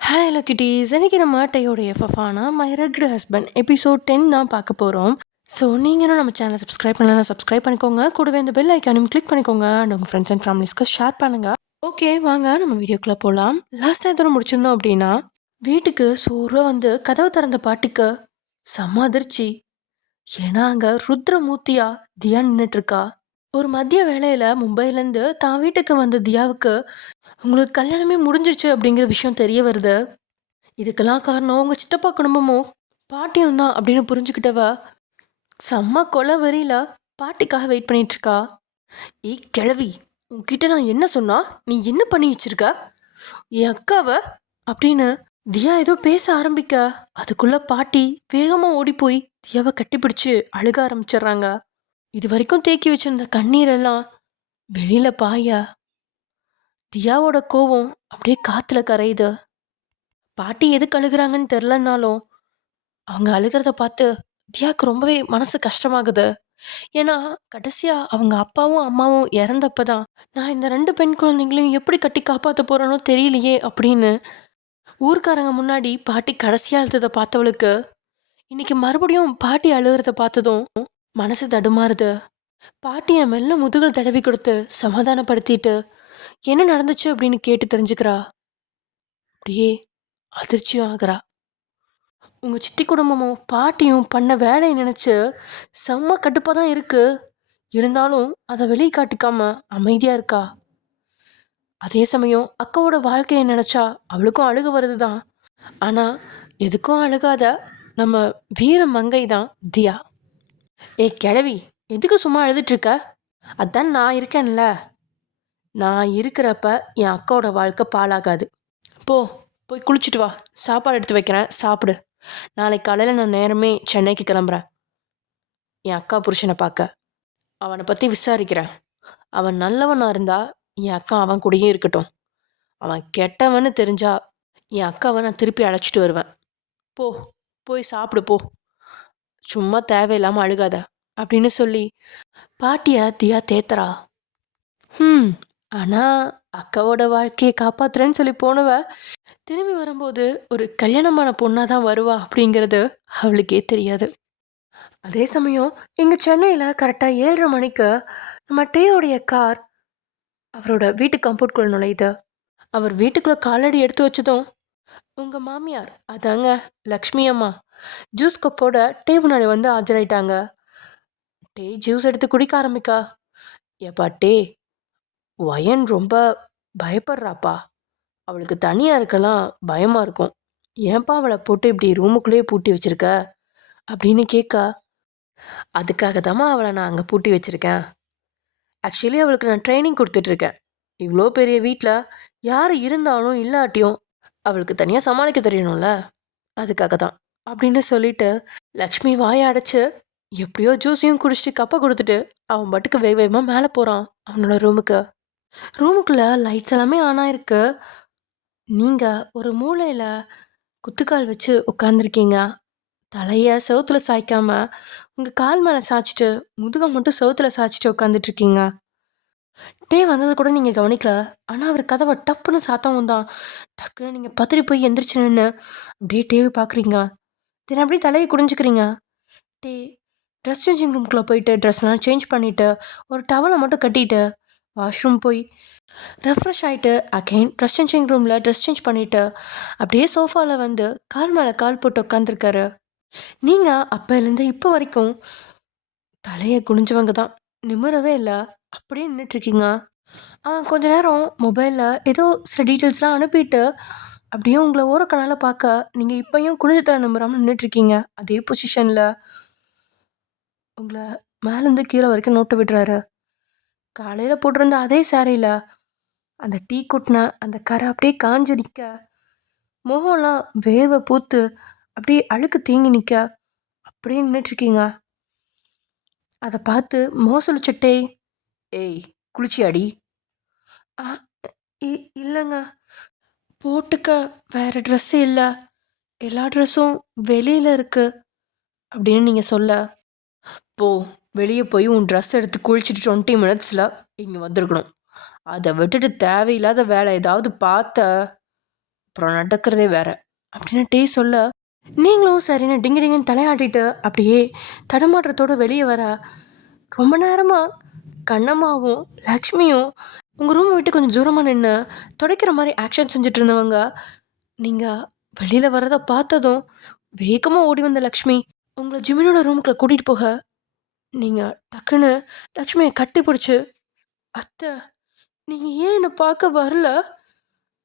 Hi லக்கிட்டீஸ், இன்னைக்கு நம்ம டையோட எஃப்எஃபான my red husband episode 10 தான் பார்க்க போகிறோம். ஸோ நீங்களும் நம்ம சேனலை சப்ஸ்கிரைப் பண்ணலாம், சப்ஸ்கிரைப் பண்ணிக்கோங்க. கூடவே இந்த பெல் ஐக்கானையும் கிளிக் பண்ணிக்கோங்க அண்ட் உங்கள் ஃப்ரெண்ட்ஸ் அண்ட் ஃபேமிலிஸ்க்கு ஷேர் பண்ணுங்க. ஓகே, வாங்க நம்ம வீடியோக்குள்ளே போகலாம். லாஸ்ட் டைம் முடிச்சிருந்தோம் அப்படின்னா, வீட்டுக்கு சோறுவா வந்து கதவை திறந்த பாட்டிக்கு செம்ம அதிர்ச்சி. ஏன்னா அங்கே ருத்ரமூர்த்தியா தியா நின்றுட்டு இருக்கா. ஒரு மதிய வேலையில் மும்பைலேருந்து தான் வீட்டுக்கு வந்த தியாவுக்கு உங்களுக்கு கல்யாணமே முடிஞ்சிருச்சு அப்படிங்கிற விஷயம் தெரிய வருது. இதுக்கெல்லாம் காரணம் உங்கள் சித்தப்பா குடும்பமும் பாட்டியும் தான் அப்படின்னு புரிஞ்சுக்கிட்டவ செம்ம கொலை வரியில பாட்டிக்காக வெயிட் பண்ணிட்டு இருக்கா. ஏய் கிழவி, உன்கிட்ட நான் என்ன சொன்னா, நீ என்ன பண்ணி வச்சிருக்க என் அக்காவை அப்படின்னு தியா ஏதோ பேச ஆரம்பிக்க, அதுக்குள்ள பாட்டி வேகமா ஓடி போய் தியாவை கட்டிப்பிடிச்சு அழுக ஆரம்பிச்சிடுறாங்க. இது வரைக்கும் தேக்கி வச்சிருந்த கண்ணீரெல்லாம் வெளியில பாய தியாவோட கோவம் அப்படியே காத்துல கரையுது. பாட்டி எதுக்கு அழுகுறாங்கன்னு தெரிலனாலும் அவங்க அழுகிறத பார்த்து தியாவுக்கு ரொம்பவே மனசு கஷ்டமாகுது. ஏன்னா கடைசியா அவங்க அப்பாவும் அம்மாவும் இறந்தப்பதான் நான் இந்த 2 பெண் குழந்தைங்களையும் எப்படி கட்டி காப்பாற்ற போறேனோ தெரியலையே அப்படின்னு ஊர்க்காரங்க முன்னாடி பாட்டி கடைசியா அழுத்ததை பார்த்தவளுக்கு இன்னைக்கு மறுபடியும் பாட்டி அழுகிறத பார்த்ததும் மனசு தடுமாறுது. பாட்டியை மெல்ல முதுகில் தடவி கொடுத்து சமாதானப்படுத்திட்டு என்ன நடந்துச்சு அப்படின்னு கேட்டு தெரிஞ்சுக்கிறா. அப்படியே அதிர்ச்சியும் ஆகிறா. உங்கள் சித்தி குடும்பமும் பாட்டியும் பண்ண வேலையை நினச்சி செம்ம கடுப்பாக தான் இருக்குது. இருந்தாலும் அதை வெளியே காட்டிக்காம அமைதியாக இருக்கா. அதே சமயம் அக்காவோட வாழ்க்கையை நினச்சா அவளுக்கும் அழுக வருது தான். ஆனால் எதுக்கும் அழுகாத நம்ம வீர மங்கை தான் தியா. ஏ கிழவி, எதுக்கு சும்மா அழுதுட்ருக்க? அதான் நான் இருக்கேன்ல. நான் இருக்கிறப்ப என் அக்காவோட வாழ்க்கை பாழாகாது. போய் குளிச்சுட்டு வா, சாப்பாடு எடுத்து வைக்கிறேன், சாப்பிடு. நாளைக்கு காலையில் நான் நேரமே சென்னைக்கு கிளம்புறேன். என் அக்கா புருஷனை பார்க்க அவனை பற்றி விசாரிக்கிறேன். அவன் நல்லவனாக இருந்தா என் அக்கா அவன் கூடயே இருக்கட்டும். அவன் கெட்டவன்னு தெரிஞ்சா என் அக்காவை நான் திருப்பி அழைச்சிட்டு வருவேன். போய் சாப்பிடு போ. சும்மா தேவையில்லாமல் அழுகாத அப்படின்னு சொல்லி பாட்டியை தியா தேத்துறா. ஆனால் அக்காவோட வாழ்க்கையை காப்பாத்துறேன்னு சொல்லி போனவ திரும்பி வரும்போது ஒரு கல்யாணமான பொண்ணாக தான் வருவா அப்படிங்கிறது அவளுக்கே தெரியாது. அதே சமயம் இங்கே சென்னையில் கரெக்டாக 7:30 மணிக்கு நம்ம டேயோடைய கார் அவரோட வீட்டு கம்பவுண்ட்குள்ளே நுழையுது. அவர் வீட்டுக்குள்ளே காலடி எடுத்து வச்சதும் உங்கள் மாமியார், அதாங்க லக்ஷ்மி அம்மா, ஜூஸ் கப்போட டே முன்னாடி வந்து ஆஜராயிட்டாங்க. டே ஜூஸ் எடுத்து குடிக்க ஆரம்பிக்கா. ஏப்பா டே, வயன் ரொம்ப பயப்படுறாப்பா. அவளுக்கு தனியாக இருக்கலாம் பயமாக இருக்கும். ஏன்பா அவளை போட்டு இப்படி ரூமுக்குள்ளேயே பூட்டி வச்சிருக்க அப்படின்னு கேட்கா. அதுக்காக தாம்மா அவளை நான் அங்கே பூட்டி வச்சுருக்கேன். ஆக்சுவலி அவளுக்கு நான் ட்ரைனிங் கொடுத்துட்ருக்கேன். இவ்வளோ பெரிய வீட்டில் யார் இருந்தாலும் இல்லாட்டியும் அவளுக்கு தனியாக சமாளிக்க தெரியணும்ல, அதுக்காக தான் அப்படின்னு சொல்லிட்டு லக்ஷ்மி வாயை அடைச்சு எப்படியோ ஜூஸையும் குடிச்சிட்டு கப்பை கொடுத்துட்டு அவன் பாட்டுக்கு வேக வேகமாக மேலே போகிறான் அவனோட ரூமுக்கு. ரூமுக்குள்ளே லைட்ஸ் எல்லாமே ஆனாக இருக்கு. நீங்கள் ஒரு மூலையில் குத்துக்கால் வச்சு உட்காந்துருக்கீங்க. தலையை செவுத்துல சாய்க்காம உங்கள் கால் மேலே சாய்ச்சிட்டு முதுகை மட்டும் செவுத்துல சாய்ச்சிட்டு உட்காந்துட்ருக்கீங்க. டே வந்ததை கூட நீங்கள் கவனிக்கல. ஆனால் அவர் கதவை டப்புன்னு சாத்தவும் தான் டக்குன்னு நீங்கள் பத்திரி போய் எந்திரிச்சு நின்று அப்படியே டேவை பார்க்குறீங்க. தினம் அப்படியே தலையை குடிஞ்சுக்கிறீங்க. டே ட்ரெஸ் சேஞ்சிங் ரூம்குள்ளே போயிட்டு ட்ரெஸ்லாம் சேஞ்ச் பண்ணிவிட்டு ஒரு டவலை மட்டும் கட்டிட்டு வாஷ்ரூம் போய் ரெஃப்ரெஷ் ஆகிட்டு அகைன் ட்ரெஸ் சேஞ்சிங் ரூமில் ட்ரெஸ் சேஞ்ச் பண்ணிவிட்டு அப்படியே சோஃபாவில் வந்து கால் மேலே கால் போட்டு உட்காந்துருக்காரு. நீங்கள் அப்போலேருந்து இப்போ வரைக்கும் தலையை குனிஞ்சவங்க தான், நிமிரவே இல்லை, அப்படியே நின்றுட்டுருக்கீங்க. கொஞ்ச நேரம் மொபைலில் ஏதோ சில டீட்டெயில்ஸ்லாம் அனுப்பிட்டு அப்படியே உங்களை ஓரக்கணால் பார்க்க நீங்கள் இப்போயும் குனிஞ்ச தலை நிமிராமல் நின்றுட்டுருக்கீங்க. அதே பொசிஷனில் உங்களை மேலேருந்து கீழே வரைக்கும் நோட்டை விடுறாரு. காலையில் போட்டிருந்த அதே சாரியில் அந்த டீ கொட்டின அந்த கரை அப்படியே காஞ்சி நிற்க, முகம்லாம் வேர்வை பூத்து அப்படியே அழுக்கு தேங்கி நிற்க அப்படியே நின்றுட்டுருக்கீங்க. அதை பார்த்து மோசலிச்சட்டே, ஏய் குளிச்சியாடி? இல்லைங்க, போட்டுக்க வேறு ட்ரெஸ்ஸு இல்லை, எல்லா ட்ரெஸ்ஸும் வெளியில் இருக்குது அப்படின்னு நீங்கள் சொல்ல, வெளியே போய் உன் ட்ரெஸ் எடுத்து குளிச்சுட்டு 20 மினிட்ஸில் இங்கே வந்துருக்கணும். அதை விட்டுட்டு தேவையில்லாத வேலை ஏதாவது பார்த்த அப்புறம் நடக்கிறதே வேற அப்படின்னு டே சொல்ல, நீங்களும் சரின்னு டிங்கு டிங்குன்னு தலையாட்டிட்டு அப்படியே தடுமாற்றத்தோடு வெளியே வர, ரொம்ப நேரமாக கண்ணம்மாவும் லக்ஷ்மியும் உங்கள் ரூமை விட்டு கொஞ்சம் தூரமாக நின்று துடைக்கிற மாதிரி ஆக்ஷன் செஞ்சுட்டு இருந்தவங்க, நீங்கள் வெளியில் வர்றதை பார்த்ததும் வேகமாக ஓடி வந்த லக்ஷ்மி உங்களை ஜிமினோட ரூமுக்குள்ளே கூட்டிகிட்டு போக, நீங்கள் டக்குன்னு லக்ஷ்மியை கட்டி பிடிச்சி, அத்தை நீங்கள் ஏன் என்னை பார்க்க வரல?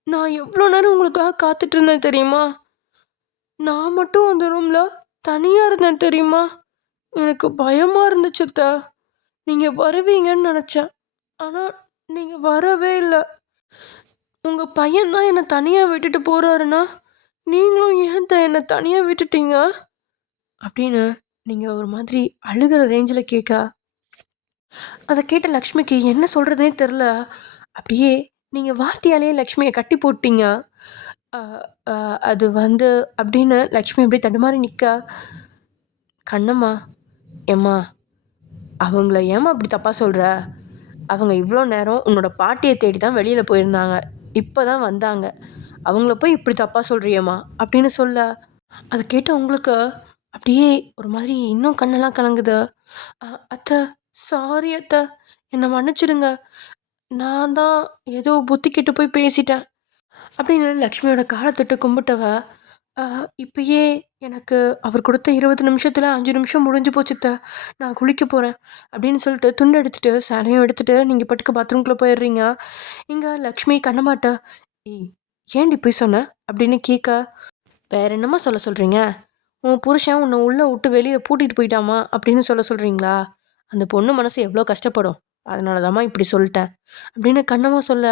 நான் எவ்வளோ நேரம் உங்களுக்காக காத்துட்டு இருந்தேன் தெரியுமா? நான் மட்டும் அந்த ரூமில் தனியாக இருந்தேன் தெரியுமா? எனக்கு பயமாக இருந்துச்சு அத்தை. நீங்கள் வருவீங்கன்னு நினச்சேன், ஆனால் நீங்கள் வரவே இல்லை. உங்கள் பையன்தான் என்னை தனியாக விட்டுட்டு போகிறாருன்னா நீங்களும் ஏன் என்னை தனியாக விட்டுட்டீங்க அப்படின்னு நீங்கள் ஒரு மாதிரி அழுகிற ரேஞ்சில் கேட்க, அதை கேட்ட லக்ஷ்மிக்கு என்ன சொல்கிறதே தெரில. அப்படியே நீங்கள் வார்த்தையாலேயே லக்ஷ்மியை கட்டி போட்டீங்க. அது வந்து அப்படின்னு லக்ஷ்மி அப்படியே தடுமாறி நிற்க, கண்ணம்மா ஏம்மா அவங்கள ஏம்மா அப்படி தப்பாக சொல்கிற? அவங்க இவ்வளோ நேரம் உன்னோட பாட்டியை தேடி தான் வெளியில் போயிருந்தாங்க, இப்போ தான் வந்தாங்க, அவங்கள போய் இப்படி தப்பாக சொல்கிறியம்மா அப்படின்னு சொல்ல, அதை கேட்ட உங்களுக்கு அப்படியே ஒரு மாதிரி இன்னும் கண்ணெல்லாம் கலங்குது. அத்தை சாரி அத்தை, என்னை மன்னிச்சிடுங்க, நான் தான் ஏதோ புத்தி கெட்டு போய் பேசிட்டேன் அப்படின்னு லக்ஷ்மியோட காலை தொட்டு கும்பிட்டவ, இப்பயே எனக்கு அவர் கொடுத்த 20 நிமிஷத்தில் 5 நிமிஷம் முடிஞ்சு போச்சுத்த, நான் குளிக்க போகிறேன் அப்படின்னு சொல்லிட்டு துண்டு எடுத்துகிட்டு சேலையும் எடுத்துகிட்டு நீங்கள் பட்டுக்கு பாத்ரூம்குள்ளே போயிடுறீங்க. இங்கே லக்ஷ்மி கண்ணமாட்ட, ஏய் ஏன்டி போய் சொன்ன அப்படின்னு கேட்க, வேற என்னம்மா சொல்ல சொல்கிறீங்க? உன் புருஷன் உன்னை உள்ளே விட்டு வெளியில் பூட்டிகிட்டு போயிட்டாமா அப்படின்னு சொல்ல சொல்கிறீங்களா? அந்த பொண்ணு மனசு எவ்வளோ கஷ்டப்படும், அதனால தாம்மா இப்படி சொல்லிட்டேன் அப்படின்னு கண்ணம்மா சொல்ல,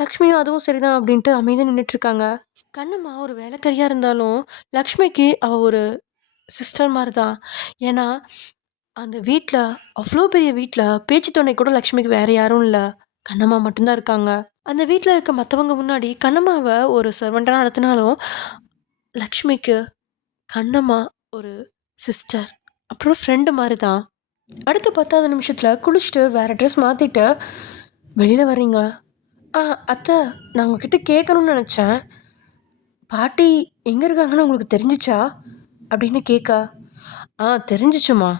லக்ஷ்மியும் அதுவும் சரிதான் அப்படின்ட்டு அமைதியாக நின்றுட்டுருக்காங்க. கண்ணம்மா ஒரு வேலைக்காரியாக இருந்தாலும் லக்ஷ்மிக்கு அவள் ஒரு சிஸ்டர் மாதிரி தான். ஏன்னா அந்த வீட்டில் அவ்வளோ பெரிய வீட்டில் பேச்சு துணை கூட லக்ஷ்மிக்கு வேறு யாரும் இல்லை, கண்ணம்மா மட்டும்தான் இருக்காங்க. அந்த வீட்டில் இருக்க மற்றவங்க முன்னாடி கண்ணம்மாவை ஒரு சர்வெண்ட்டாக நடத்தினாலும் லக்ஷ்மிக்கு கண்ணம்மா ஒரு சிஸ்டர் அப்புறம் ஃப்ரெண்டு மாதிரி தான். அடுத்த 10வது நிமிஷத்தில் குளிச்சுட்டு வேறு ட்ரெஸ் மாற்றிட்டு வெளியில் வர்றீங்க. அத்தை நான் உங்ககிட்ட கேட்கணும்னு நினச்சேன், பாட்டி எங்கே இருக்காங்கன்னு உங்களுக்கு தெரிஞ்சிச்சா அப்படின்னு கேட்க, தெரிஞ்சிச்சுமா,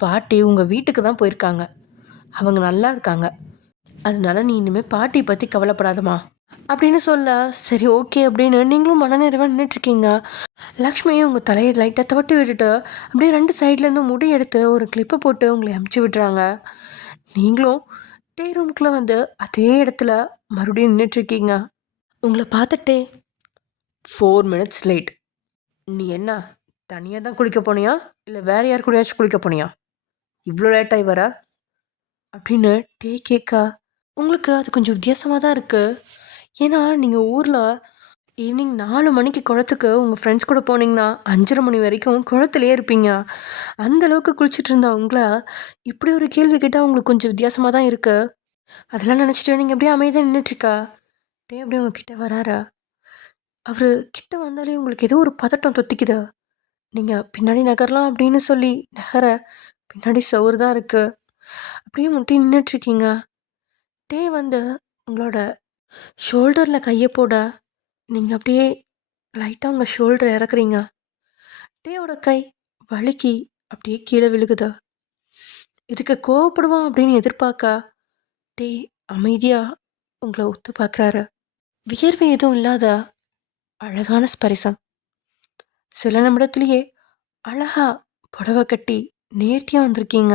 பாட்டி உங்கள் வீட்டுக்கு தான் போயிருக்காங்க, அவங்க நல்லா இருக்காங்க, அதனால நீ இனிமேல் பாட்டி பற்றி கவலைப்படாதம்மா அப்படின்னு சொல்ல, சரி ஓகே அப்படின்னு நீங்களும் மனநிறைவாக நின்றுட்டுருக்கீங்க. லக்ஷ்மியும் உங்கள் தலையை லைட்டாக தவட்டி விட்டுட்டு அப்படியே 2 சைட்லேருந்து முடி எடுத்து ஒரு கிளிப்பை போட்டு உங்களை அமுச்சு விட்டுறாங்க. நீங்களும் டே ரூமுக்குள்ளே வந்து அதே இடத்துல மறுபடியும் நின்றுட்டுருக்கீங்க. உங்களை பார்த்துட்டே 4 minutes லேட், நீ என்ன தனியாக தான் குளிக்க போனியா இல்லை வேறு யார் கூடயாச்சும் குளிக்க போனியா, இவ்வளோ லேட்டாகி வர அப்படின்னு டே கேட்க, உங்களுக்கு அது கொஞ்சம் வித்தியாசமாக தான் இருக்குது. ஏன்னா நீங்கள் ஊரில் ஈவினிங் 4 மணிக்கு குளத்துக்கு உங்கள் ஃப்ரெண்ட்ஸ் கூட போனீங்கன்னா 5:30 மணி வரைக்கும் குளத்துலேயே இருப்பீங்க. அந்தளவுக்கு குளிச்சுட்டு இருந்த உங்களை இப்படி ஒரு கேள்வி கேட்டால் உங்களுக்கு கொஞ்சம் வித்தியாசமாக தான் இருக்குது. அதெல்லாம் நினச்சிட்டு நீங்கள் அப்படியே அமைதியாக நின்றுட்டுருக்கா. டே அப்படியே உங்ககிட்ட வராரா. அவர் கிட்ட வந்தாலே உங்களுக்கு ஏதோ ஒரு பதட்டம் தொத்திக்குதா. நீங்கள் பின்னாடி நகரலாம் அப்படின்னு சொல்லி நகர பின்னாடி சவுறு தான் இருக்குது. அப்படியே முட்டி நின்றுட்டுருக்கீங்க. டே வந்து உங்களோட ஷோல்டரில் கையை போட நீங்கள் அப்படியே லைட்டாக உங்கள் ஷோல்டர் இறக்குறீங்க. டேயோட கை வலிக்கி அப்படியே கீழே விழுகுதா. இதுக்கு கோவப்படுவான் அப்படின்னு எதிர்பார்க்க டே அமைதியாக உங்களை ஒத்து பார்க்குறாரு. வியர்வை எதுவும் இல்லாத அழகான ஸ்பரிசம். சில நிமிடத்துலேயே அழகா புடவை கட்டி நேர்த்தியாக வந்திருக்கீங்க.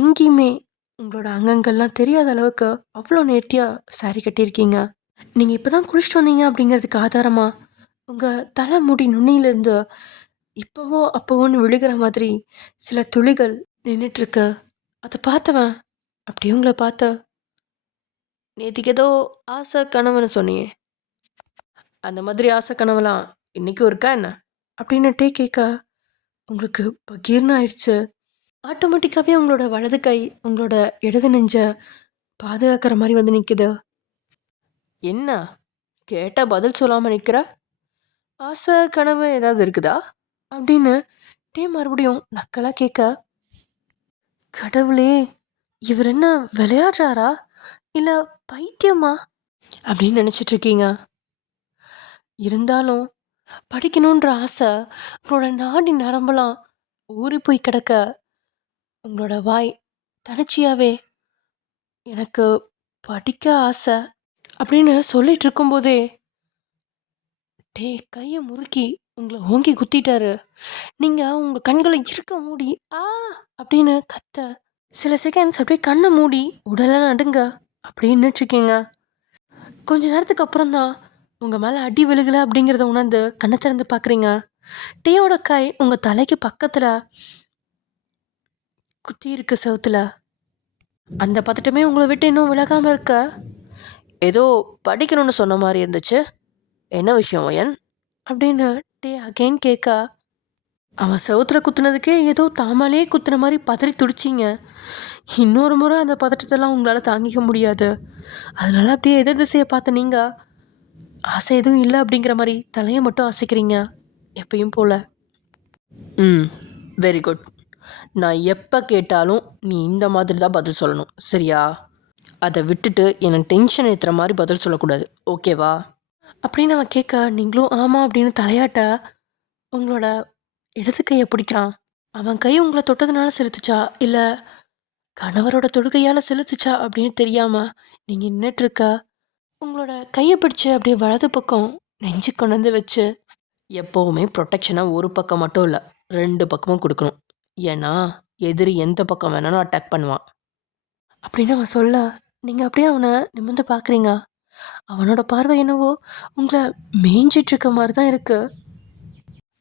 எங்கேயுமே உங்களோட அங்கங்கள்லாம் தெரியாத அளவுக்கு அவ்வளோ நேர்த்தியாக சாரி கட்டியிருக்கீங்க. நீங்கள் இப்போ தான் குளிச்சுட்டு வந்தீங்க அப்படிங்கிறதுக்கு ஆதாரமாக உங்கள் தலை முடி நுனியிலேருந்து இப்போவோ அப்போவோன்னு விழுகிற மாதிரி சில துளிகள் நின்றுட்டுருக்கு. அதை பார்த்தவன் அப்படியே உங்களை பார்த்த, நேற்றுக்கு ஏதோ ஆசை கனவுன்னு சொன்னியே, அந்த மாதிரி ஆசை கனவுலாம் இன்றைக்கும் இருக்கா என்ன அப்படின்னு டே கேட்க, உங்களுக்கு பகீர்னு ஆயிடுச்சு. ஆட்டோமேட்டிக்காகவே உங்களோட வலது கை உங்களோட இடது நெஞ்ச பாதுகாக்கிற மாதிரி வந்து நிற்குது. என்ன கேட்டால் பதில் சொல்லாமல் நிற்கிற, ஆசை கனவு ஏதாவது இருக்குதா அப்படின்னு டே மறுபடியும் நக்கலாக கேட்க, கடவுளே இவர் என்ன விளையாடுறாரா இல்லை பைத்தியமா அப்படின்னு நினச்சிட்ருக்கீங்க. இருந்தாலும் படிக்கணுன்ற ஆசை உங்களோட நாடி நரம்பெல்லாம் ஊறி போய் கிடக்க உங்களோட வாய் தனிச்சியாவே எனக்கு படிக்க ஆசை அப்படின்னு சொல்லிட்டு இருக்கும்போதே கையை முறுக்கி உங்களை ஓங்கி குத்திட்டாரு. நீங்கள் உங்கள் கண்களை இருக்க மூடி ஆ அப்படின்னு கத்த சில செகண்ட்ஸ் அப்படியே கண்ணை மூடி உடலாம் நடுங்க அப்படியே நின்றுட்டுருக்கீங்க. கொஞ்ச நேரத்துக்கு அப்புறம் தான் உங்கள் மேலே அடி விழுகலை அப்படிங்கிறத உணர்ந்து கண்ணை திறந்து பார்க்குறீங்க. டேயோட கை உங்கள் தலைக்கு பக்கத்தில் குத்தி இருக்கு செவுத்துல. அந்த பதட்டமே உங்களை விட்டு இன்னும் விலகாமல் இருக்க ஏதோ படிக்கணும்னு சொன்ன மாதிரி இருந்துச்சு. என்ன விஷயம் ஒயன் அப்படின்னு அகைன் கேட்க அவன் செவுத்துல குத்துனதுக்கே ஏதோ தாமாலே குத்துன மாதிரி பதறி துடிச்சிங்க. இன்னொரு முறை அந்த பதட்டத்தெல்லாம் உங்களால் தாங்கிக்க முடியாது. அதனால அப்படியே எதிர் திசையை பார்த்து நீங்கள் ஆசை எதுவும் இல்லை அப்படிங்கிற மாதிரி தலையை மட்டும் அசைக்கிறீங்க எப்பயும் போல். Very good. நான் எப்போ கேட்டாலும் நீ இந்த மாதிரி தான் பதில் சொல்லணும், சரியா? அதை விட்டுட்டு எனக்கு டென்ஷன் ஏற்றுற மாதிரி பதில் சொல்லக்கூடாது, ஓகேவா? அப்படின்னு அவன் கேட்க நீங்களும் ஆமாம் அப்படின்னு தலையாட்ட உங்களோட இடது கையை பிடிக்கிறான். அவன் கை உங்களை தொட்டதுனால செலுத்துச்சா இல்லை கணவரோட தொடுகையால் செலுத்துச்சா அப்படின்னு தெரியாமல் நீங்கள் நின்றுட்டுருக்க உங்களோட கையை பிடிச்சி அப்படியே வலது பக்கம் நெஞ்சு கொண்டு வந்து வச்சு எப்போவுமே ப்ரொடெக்ஷனாக ஒரு பக்கம் மட்டும் இல்லை 2 பக்கமும் கொடுக்கணும். ஏன்னா எதிரி எந்த பக்கம் வேணாலும் அட்டாக் பண்ணுவான் அப்படின்னு அவன் சொல்ல நீங்கள் அப்படியே அவனை நிமிர்ந்து பார்க்குறீங்க. அவனோட பார்வை என்னவோ உங்களை மேய்ஞ்சிட்ருக்க மாதிரி தான் இருக்கு.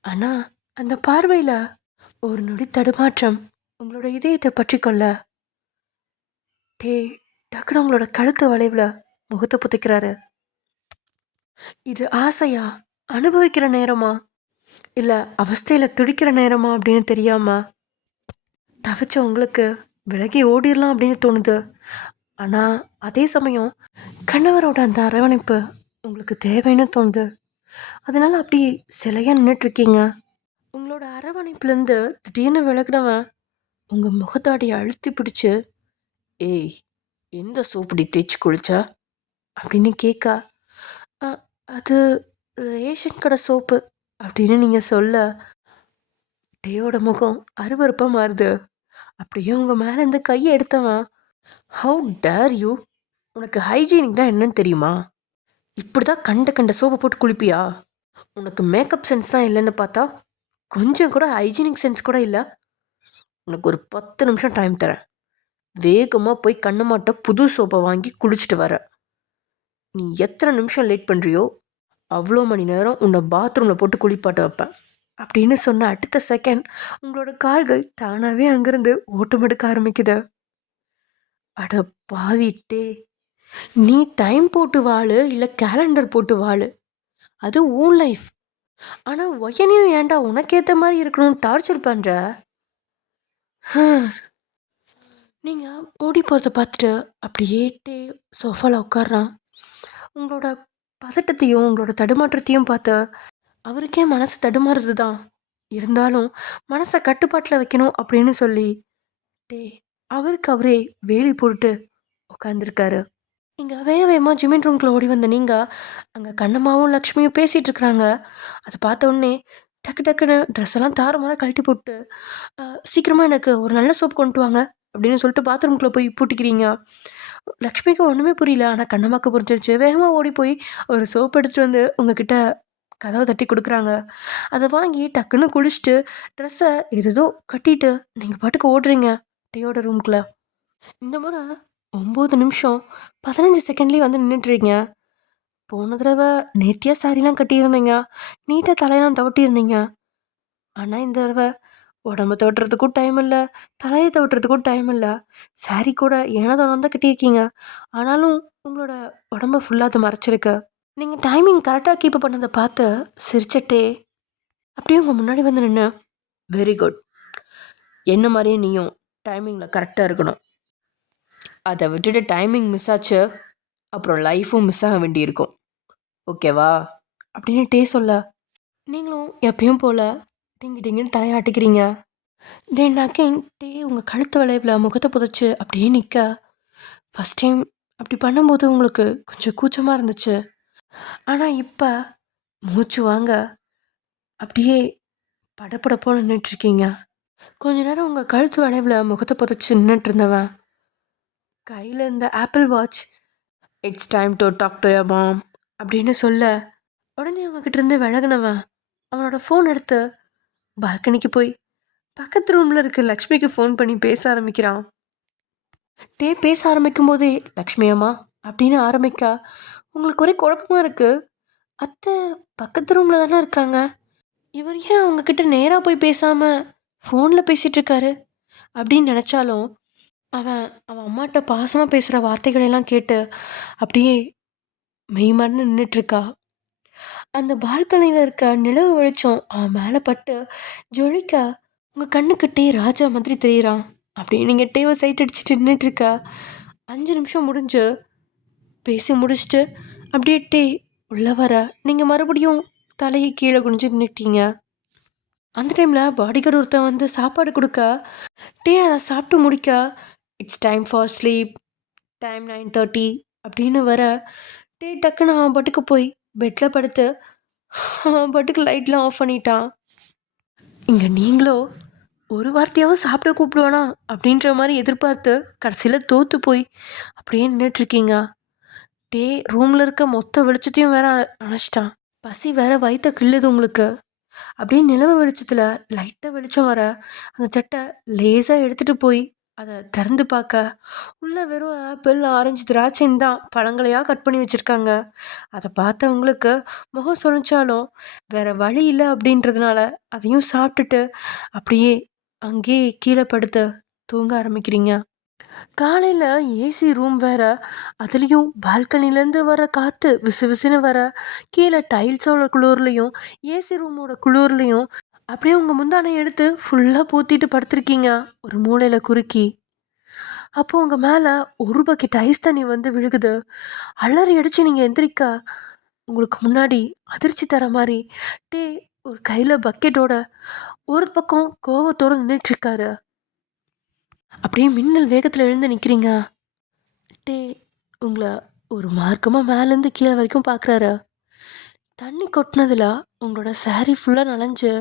ஆனால் அந்த பார்வையில் ஒரு நொடி தடுமாற்றம் உங்களோட இதயத்தை பற்றி கொள்ள டக்குன்னு உங்களோட கழுத்து வளைவில் முகத்தை புதைக்கிறாரு. இது ஆசையா, அனுபவிக்கிற நேரமா, இல்லை அவஸ்தையில் துடிக்கிற நேரமா அப்படின்னு தெரியாமல் தவிச்ச உங்களுக்கு விலகி ஓடிடலாம் அப்படின்னு தோணுது. ஆனால் அதே சமயம் கணவரோட அந்த அரவணைப்பு உங்களுக்கு தேவைன்னு தோணுது. அதனால அப்படி சிலையாக நின்றுட்டுருக்கீங்க. உங்களோட அரவணைப்புலேருந்து திடீர்னு விலகினவன் உங்கள் முகத்தாடியை அழுத்தி பிடிச்சு ஏய் எந்த சோப்படி தேய்ச்சி குளிச்சா அப்படின்னு கேட்க அது ரேஷன் கடை சோப்பு அப்படின்னு நீங்கள் சொல்ல டேயோட முகம் அருவருப்பாக மாறுது. அப்படியே உங்கள் மேலே இந்த கையை எடுத்தவன் ஹவு டேர் யூ, உனக்கு ஹைஜீனிக்னா என்னன்னு தெரியுமா? இப்படி தான் கண்ட சோப்பை போட்டு குளிப்பியா? உனக்கு மேக்கப் சென்ஸ் தான் இல்லைன்னு பார்த்தா கொஞ்சம் கூட ஹைஜீனிக் சென்ஸ் கூட இல்லை. உனக்கு ஒரு 10 நிமிஷம் டைம் தரேன். வேகமாக போய் கண்ணு மாட்ட புது சோப்பை வாங்கி குளிச்சுட்டு வர. நீ எத்தனை நிமிஷம் லேட் பண்ணுறியோ அவ்வளோ மணி நேரம் உன்னை பாத்ரூமில் போட்டு குளிப்பாட்ட வைப்பேன் அப்படின்னு சொன்ன அடுத்த செகண்ட் உங்களோட கால்கள் தானாகவே அங்கேருந்து ஓட்டம் எடுக்க ஆரம்பிக்குது. அட பாவிட்டே, நீ டைம் போட்டு வாழு இல்லை கேலண்டர் போட்டு வாழு, அது உன் லைஃப். ஆனால் ஒயனையும் ஏன்டா உனக்கேற்ற மாதிரி இருக்கணும்னு டார்ச்சர் பண்ணுற? நீங்கள் ஓடி போகிறத பார்த்துட்டு அப்படியே சோஃபாவில் உட்காடுறான். உங்களோட பதட்டத்தையும் உங்களோட தடுமாற்றத்தையும் பார்த்து அவருக்கே மனசு தடுமாறுது தான். இருந்தாலும் மனசை கட்டுப்பாட்டில் வைக்கணும் அப்படின்னு சொல்லி அவருக்கு அவரே வேலி போட்டுட்டு உட்காந்துருக்காரு. இங்கே வேகமாக ஜிமின் ரூம்குள்ளே ஓடி வந்த நீங்கள் அங்கே கண்ணம்மாவும் லக்ஷ்மியும் பேசிகிட்டு இருக்கிறாங்க. அதை பார்த்த உடனே டக்குன்னு ட்ரெஸ் எல்லாம் தாறுமாறாக கழட்டி போட்டு சீக்கிரமாக எனக்கு ஒரு நல்ல சோப் கொண்டு வாங்க அப்படின்னு சொல்லிட்டு பாத்ரூம்குள்ளே போய் பூட்டிக்கிறீங்க. லக்ஷ்மிக்கு ஒன்றுமே புரியல, ஆனால் கண்ணம்மாக்கு புரிஞ்சிருச்சு. வேகமாக ஓடி போய் ஒரு சோப் எடுத்துகிட்டு வந்து உங்ககிட்ட கதவை தட்டி கொடுக்குறாங்க. அதை வாங்கி டக்குன்னு குளிச்சுட்டு ட்ரெஸ்ஸை ஏதோ கட்டிட்டு நீங்கள் பாட்டுக்கு ஓடுறீங்க டேயோட ரூம்குள்ளே. இந்த முறை 9 நிமிஷம் 15 செகண்ட்லேயே வந்து நின்றுட்டுறீங்க. போன தடவை நேர்த்தியாக சாரிலாம் கட்டியிருந்தீங்க, நீட்டாக தலையெல்லாம் தவட்டியிருந்தீங்க. ஆனால் இந்த தடவை உடம்பை தவட்டுறதுக்கும் டைம் இல்லை, தலையை தவட்டுறதுக்கும் டைம் இல்லை. சாரி கூட ஏனோ தான் கட்டியிருக்கீங்க, ஆனாலும் உங்களோட உடம்பை ஃபுல்லாக அது மறைச்சிருக்கு. நீங்கள் டைமிங் கரெக்டாக கீப் பண்ணதை பார்த்து சிரிச்சட்டே அப்படியே உங்கள் முன்னாடி வந்து நின்று வெரி குட், என்ன மாதிரியே நீயும் டைமிங்கில் கரெக்டாக இருக்கணும். அதை விட்டுட்டு டைமிங் மிஸ் ஆச்சு அப்புறம் லைஃப்பும் மிஸ் ஆக வேண்டியிருக்கும், ஓகேவா அப்படின்னு சொல்ல நீங்களும் எப்பயும் போல் டிங்கின்னு தலையாட்டிக்கிறீங்க. தென் அகெயின் உங்கள் கழுத்து வளைவில் முகத்தை புதைச்சி அப்படியே நிற்க ஃபஸ்ட் டைம் அப்படி பண்ணும்போது உங்களுக்கு கொஞ்சம் கூச்சமாக இருந்துச்சு. ஆனால் இப்போ மூச்சு வாங்க அப்படியே படபடப்போன்னு நின்றுட்டுருக்கீங்க. கொஞ்ச நேரம் உங்கள் கழுத்து வளைவில் முகத்தை புதைச்சி நின்றுட்டு இருந்தவன் கையில் இருந்த Apple Watch it's time to talk to your mom அப்படின்னு சொல்ல உடனே அவங்ககிட்ட இருந்து விலகுனவன் அவனோட ஃபோன் எடுத்து பால்கனிக்கு போய் பக்கத்து ரூமில் இருக்க லக்ஷ்மிக்கு ஃபோன் பண்ணி பேச ஆரம்பிக்கிறான். பேச ஆரம்பிக்கும் போதே லக்ஷ்மி அம்மா அப்படின்னு ஆரம்பிக்கா உங்களுக்கு ஒரே குழப்பமாக இருக்குது. அத்தை பக்கத்து ரூமில் தானே இருக்காங்க, இவர் ஏன் அவங்கக்கிட்ட நேராக போய் பேசாமல் ஃபோனில் பேசிகிட்ருக்காரு அப்படின்னு நினச்சாலும் அவன் அவன் அம்மாட்ட பாசமாக பேசுகிற வார்த்தைகளெல்லாம் கேட்டு அப்படியே மெய் மறந்து நின்றுட்டுருக்கா. அந்த பால்கனியில் இருக்க நிலவு வெளிச்சம் அவன் மேலே பட்டு ஜொலிக்க உங்கள் கண்ணுக்கிட்டே ராஜா மாதிரி தெரியுறான். அப்படியே நீங்கள் டேவை சைட் அடிச்சுட்டு நின்றுட்டுருக்கா. 5 நிமிஷம் முடிஞ்சு பேசி முடிச்சுட்டு அப்படியே உள்ளே வர நீங்கள் மறுபடியும் தலையை கீழே குனிஞ்சு நின்றுட்டீங்க. அந்த டைமில் பாடிகார்டு ஒருத்தன் வந்து சாப்பாடு கொடுக்க அதை சாப்பிட்டு முடிக்க it's time for sleep, time 9:30 அப்படின்னு வர டக்குன்னு அவன் பாட்டுக்கு போய் பெட்டில் படுத்து அவன் பாட்டுக்கு லைட்லாம் ஆஃப் பண்ணிட்டான். இங்கே நீங்களோ ஒரு வார்த்தையாவது சாப்பிட கூப்பிடுவானா அப்படின்ற மாதிரி எதிர்பார்த்து கடைசியில் தோற்று போய் அப்படியே நின்றுட்டுருக்கீங்க. ரூமில் இருக்க மொத்த வெளிச்சத்தையும் வேற அணைச்சிட்டான். பசி வேற வயிற்ற கிள்ளுது உங்களுக்கு. அப்படியே நிலவு வெளிச்சத்தில் லைட்டாக வெளிச்சம் வர அந்த தட்டை லேசாக எடுத்துகிட்டு போய் அதை திறந்து பார்க்க உள்ளே வெறும் ஆப்பிள், ஆரஞ்சு, திராட்சைன்னு தான் பழங்களையாக கட் பண்ணி வச்சுருக்காங்க. அதை பார்த்த உங்களுக்கு முகம் சொலிச்சாலும் வேறு வழி இல்லை அப்படின்றதுனால அதையும் சாப்பிட்டுட்டு அப்படியே அங்கேயே கீழே படுத்து தூங்க ஆரம்பிக்கிறீங்க. காலையில் ஏசி ரூம் வேற, அதுலேயும் பால்கனிலேருந்து வர காற்று விசு விசுன்னு வர கீழே டைல்ஸோட குளிர்லையும் ஏசி ரூமோட குளிர்லையும் அப்படியே உங்கள் முந்தானை எடுத்து ஃபுல்லாக பூத்திட்டு படுத்திருக்கீங்க ஒரு மூலையில் குறுக்கி. அப்போ உங்கள் மேலே ஒரு பக்கெட் ஐஸ் தண்ணி வந்து விழுகுது. அலறி அடித்து நீங்கள் எந்திரிக்க உங்களுக்கு முன்னாடி அதிர்ச்சி தர மாதிரி ஒரு கையில் பக்கெட்டோட ஒரு பக்கம் கோவத்தோடு நின்றுட்டுருக்காரு. அப்படியே மின்னல் வேகத்தில் எழுந்து நிற்கிறீங்க. உங்களை ஒரு மார்க்கமாக மேலேருந்து கீழே வரைக்கும் பார்க்குறாரு. தண்ணி கொட்டினதில் உங்களோட சாரீ ஃபுல்லாக நனைஞ்சு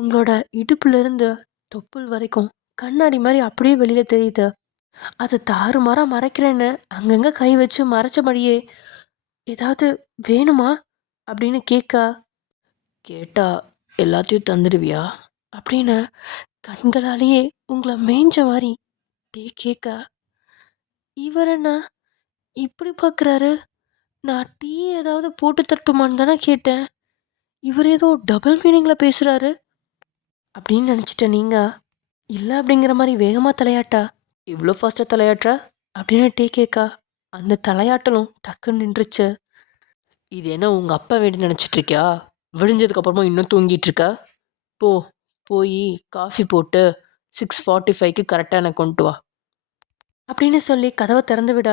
உங்களோட இடுப்புலேருந்து தொப்புள் வரைக்கும் கண்ணாடி மாதிரி அப்படியே வெளியில் தெரியுது. அதை தாறுமாறாக மறைக்கிறேன்னு அங்கங்கே கை வச்சு மறைச்சபடியே ஏதாவது வேணுமா அப்படின்னு கேட்டா எல்லாத்தையும் தந்துடுவியா அப்படின்னு கண்களாலேயே உங்களை மேய்ஞ்ச மாதிரி கேட்க இவர் என்ன இப்படி பார்க்குறாரு? நான் டீ ஏதாவது போட்டு தட்டுமான்னு தானே கேட்டேன், இவர் ஏதோ டபுள் மீனிங்கில் பேசுகிறாரு அப்படின்னு நினச்சிட்டேன். நீங்கள் இல்லை அப்படிங்கிற மாதிரி வேகமாக தலையாட்டா இவ்வளோ ஃபாஸ்ட்டாக தலையாட்டுற அப்படின்னு கேட்கா அந்த தலையாட்டலும் டக்குன்னு நின்றுச்சு. இது என்ன உங்கள் அப்பா வேண்டி நினச்சிட்ருக்கியா? விடிஞ்சதுக்கப்புறமா இன்னும் தூங்கிட்டு இருக்க? போய் காஃபி போட்டு 6:45க்கு கரெக்டாக எனக்கு கொண்டு வா அப்படின்னு சொல்லி கதவை திறந்து விட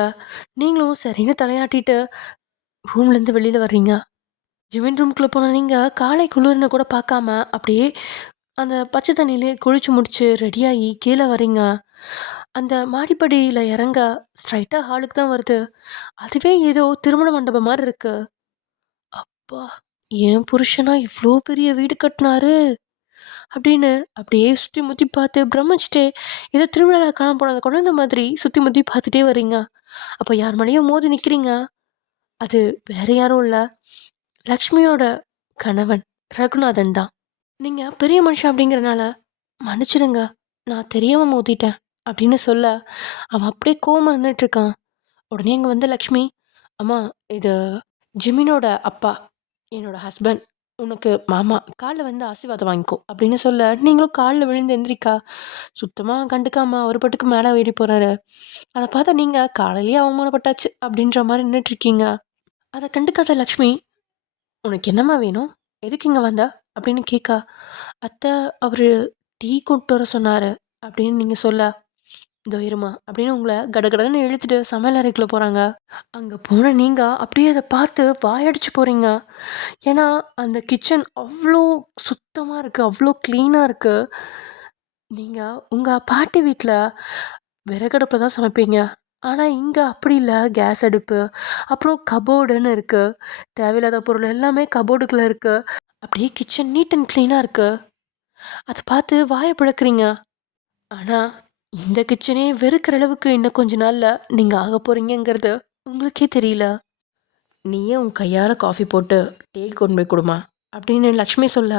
நீங்களும் சரின்னு தலையாட்டிட்டு ரூம்லேருந்து வெளியில் வர்றீங்க. ஜிமின் ரூம்குள்ளே போன நீங்கள் காலை குளிர்னு கூட பார்க்காம அப்படியே அந்த பச்சை தண்ணியிலே குளிச்சு முடிச்சு ரெடியாகி கீழே வரீங்க. அந்த மாடிப்படியில் இறங்க ஸ்ட்ரைட்டாக ஹாலுக்கு தான் வருது. அதுவே ஏதோ திருமண மண்டபம் மாதிரி இருக்கு. அப்பா, என் புருஷனா இவ்வளோ பெரிய வீடு கட்டினாரு அப்படின்னு அப்படியே சுற்றி முற்றி பார்த்து பிரமிச்சிட்டே ஏதோ திருவிழா காண போனதை குழந்த மாதிரி சுற்றி முற்றி பார்த்துட்டே வரீங்க. அப்போ யார் மேலேயும் மோதி நிற்கிறீங்க. அது வேற யாரும் இல்லை, லக்ஷ்மியோட கணவன் ரகுநாதன் தான். நீங்கள் பெரிய மனுஷன் அப்படிங்கிறனால மன்னிச்சிடுங்க, நான் தெரியாமல் மோதிட்டேன் அப்படின்னு சொல்ல அவன் அப்படியே கோவமாக நின்றுட்டுருக்கான். உடனே அங்கே வந்து லக்ஷ்மி, அம்மா இது ஜிமினோட அப்பா, என்னோட ஹஸ்பண்ட், உனக்கு மாமா, காலில் வந்து ஆசீர்வாதம் வாங்கிக்கோ அப்படின்னு சொல்ல நீங்களும் காலில் விழுந்து எந்திரிக்கா சுத்தமாக கண்டுக்காம அவர் பாட்டுக்கு மேலே ஏறி போகிறாரு. அதை பார்த்தா நீங்கள் காலையிலேயே அவமானப்பட்டாச்சு அப்படின்ற மாதிரி நின்றுட்டுருக்கீங்க. அதை கண்டுக்காத லக்ஷ்மி, உனக்கு என்னம்மா வேணும், எதுக்கு இங்கே வந்தா அப்படின்னு கேட்கா. அத்தை, அவர் டீ கொண்டு வர சொன்னார் அப்படின்னு நீங்கள் சொல்ல இதோ இருமா அப்படின்னு உங்களை கடகடன்னு இழுத்துட்டு சமையல் அறைக்குள்ளே போகிறாங்க. அங்கே போன நீங்கள் அப்படியே அதை பார்த்து வாயடிச்சு போகிறீங்க. ஏன்னா அந்த கிச்சன் அவ்வளோ சுத்தமாக இருக்குது, அவ்வளோ க்ளீனாக இருக்குது. நீங்கள் உங்கள் பாட்டி வீட்டில் விறகடுப்பில் தான் சமைப்பீங்க. ஆனால் இங்கே அப்படி இல்லை. கேஸ் அடுப்பு, அப்புறம் கபோர்டுன்னு இருக்குது. தேவையில்லாத பொருள் எல்லாமே கபோர்டுக்குள்ளே இருக்குது. அப்படியே கிச்சன் நீட் அண்ட் க்ளீனாக இருக்குது. அதை பார்த்து வாயை பிளக்குறீங்க. ஆனால் இந்த கிச்சனே வெறுக்கிற அளவுக்கு இன்னும் கொஞ்ச நாளில் நீங்கள் ஆக போகிறீங்கிறது உங்களுக்கே தெரியல. நீயே உன் கையால் காஃபி போட்டு டீ கொண்டு போய் கொடுமா அப்படின்னு லக்ஷ்மி சொல்ல,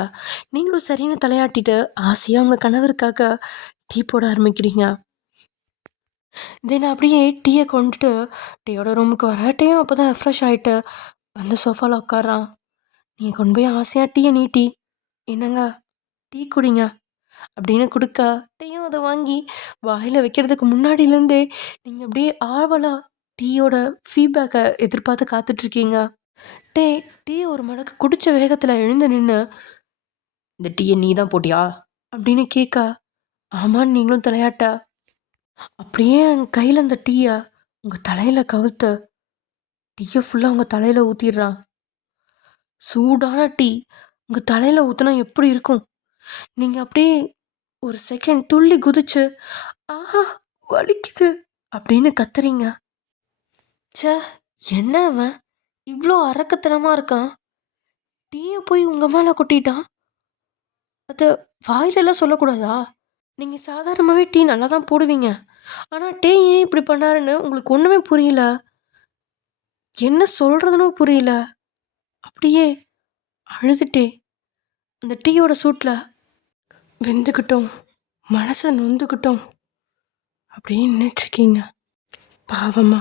நீங்களும் சரின்னு தலையாட்டிட்டு ஆசையாக உங்கள் கணவருக்காக டீ போட ஆரம்பிக்கிறீங்க. தென் அப்படியே டீயை கொண்டுட்டு டீயோட ரூமுக்கு வர, டீயும் அப்போ தான் ரெஃப்ரெஷ் ஆகிட்டு வந்து சோஃபாவில் உட்காரான். நீங்கள் கொண்டு போய் ஆசையாக டீயை நீட்டி, என்னங்க டீ குடிங்க அப்படின்னு கொடுக்க, டீயும் அதை வாங்கி வாயில் வைக்கிறதுக்கு முன்னாடியிலேருந்தே நீங்கள் அப்படியே ஆவலாக டீயோட ஃபீட்பேக்கை எதிர்பார்த்து காத்துட்ருக்கீங்க. டீ ஒரு மடக்கு குடித்த வேகத்தில் எழுந்து நின்று, இந்த டீயை நீ தான் போட்டியா அப்படின்னு கேட்க, ஆமான்னு நீங்களும் தலையாட்ட, அப்படியே என் கையில் அந்த டீயை உங்கள் தலையில் கவுத்த டீயை ஃபுல்லாக உங்கள் தலையில் ஊற்றிடுறான். சூடான டீ உங்கள் தலையில் ஊற்றினா எப்படி இருக்கும்? நீங்கள் அப்படியே ஒரு செகண்ட் துள்ளி குதிச்சு, ஆஹா வலிக்குது அப்படின்னு கத்துறீங்க. ச்சே, என்ன அவன் இவ்வளோ அரக்கத்தனமாக இருக்கான்? டீயை போய் உங்கள் மேலே கொட்டிட்டான். அதை வாயிலெல்லாம் சொல்லக்கூடாதா? நீங்கள் சாதாரணமாகவே டீ நல்லா தான் போடுவீங்க. ஆனால் டீ ஏன் இப்படி பண்ணாருன்னு உங்களுக்கு ஒன்றுமே புரியல. என்ன சொல்கிறதுன்னு புரியல. அப்படியே அழுதுட்டே அந்த டீயோட சூட்டில் வெந்துக்கிட்டோம், மனசை நொந்துக்கிட்டோம் அப்படியே நின்றுட்டுருக்கீங்க. பாவமா.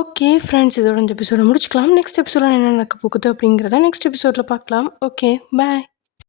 ஓகே ஃப்ரெண்ட்ஸ், இதோட இந்த எபிசோட முடிச்சுக்கலாம். நெக்ஸ்ட் எபிசோட என்ன நடக்க போகுது அப்படிங்கிறத நெக்ஸ்ட் எபிசோடில் பார்க்கலாம். ஓகே, பாய்.